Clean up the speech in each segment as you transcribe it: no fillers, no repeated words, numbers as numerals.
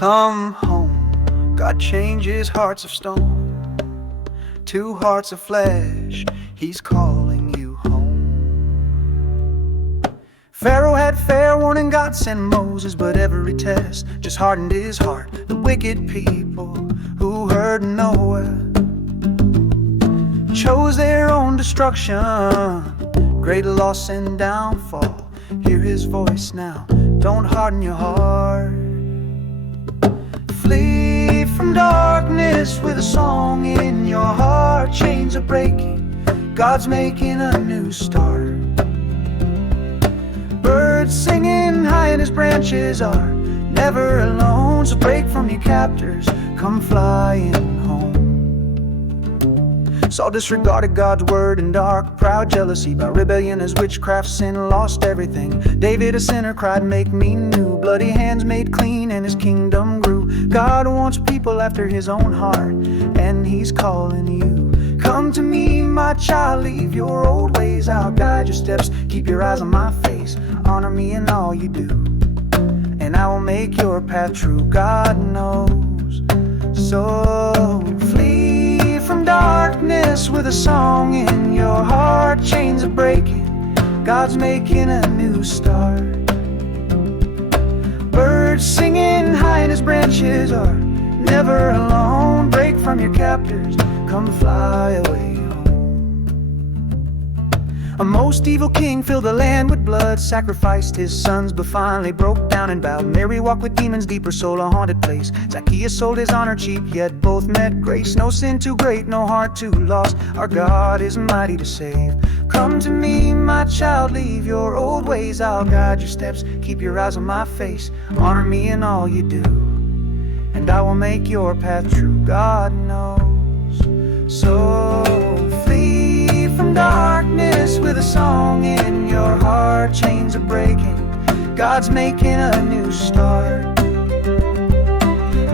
Come home, God changes hearts of stone to hearts of flesh. He's calling you home. Pharaoh had fair warning, God sent Moses, but every test just hardened his heart. The wicked people who heard Noah chose their own destruction. Great loss and downfall. Hear his voice now, don't harden your heart. Flee from darkness with a song in your heart. Chains are breaking, God's making a new start. Birds singing high in his branches are never alone. So break from your captors, come flying home. Saul disregarded God's word in dark, proud jealousy by rebellion as witchcraft, sin lost everything. David a sinner cried, make me new. Bloody hands made clean and his kingdom grew. God wants people after his own heart, and he's calling you. Come to me, my child, leave your old ways. I'll guide your steps, keep your eyes on my face. Honor me in all you do, and I will make your path true. God knows. So flee from darkness with a song in your heart. Chains are breaking, God's making a new start. Birds singing high in his branches are never alone. Break from your captors, come fly away home. A most evil king filled the land with blood, sacrificed his sons but finally broke down and bowed. Mary walked with demons deep, her soul a haunted place. Zacchaeus sold his honor cheap, yet both met grace. No sin too great, no heart too lost, our God is mighty to save. Come to me, my child, leave your old ways. I'll guide your steps, keep your eyes on my face. Honor me in all you do, and I will make your path true. God knows. So flee from darkness with a song in your heart. Chains are breaking, God's making a new start.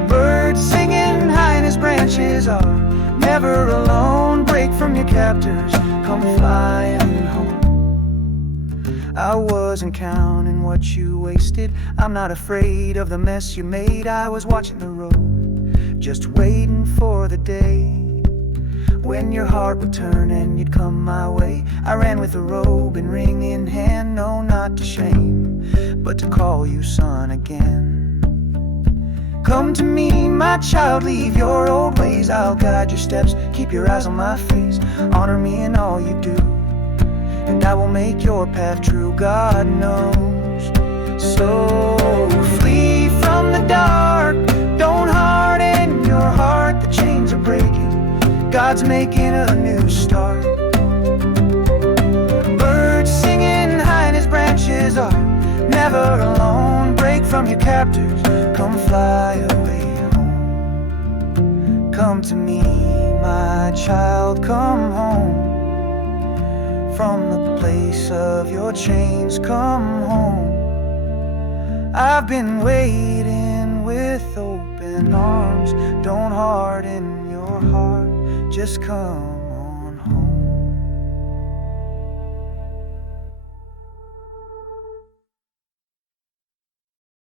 Birds singing high in his branches are never alone. Break from your captors, come flying home. I wasn't counting what you wasted, I'm not afraid of the mess you made. I was watching the road, just waiting for the day when your heart would turn and you'd come my way. I ran with a robe and ring in hand, no, not to shame, but to call you son again. Come to me, my child, leave your old ways. I'll guide your steps, keep your eyes on my face. Honor me in all you do, and I will make your path true. God knows. So flee from the dark, don't harden your heart. The chains are breaking, God's making a new start. Birds singing high in his branches are never alone. Break from your captors, come fly away home. Come to me, my child, come home. From the place of your chains, come home. I've been waiting with open arms. Don't harden your heart, just come.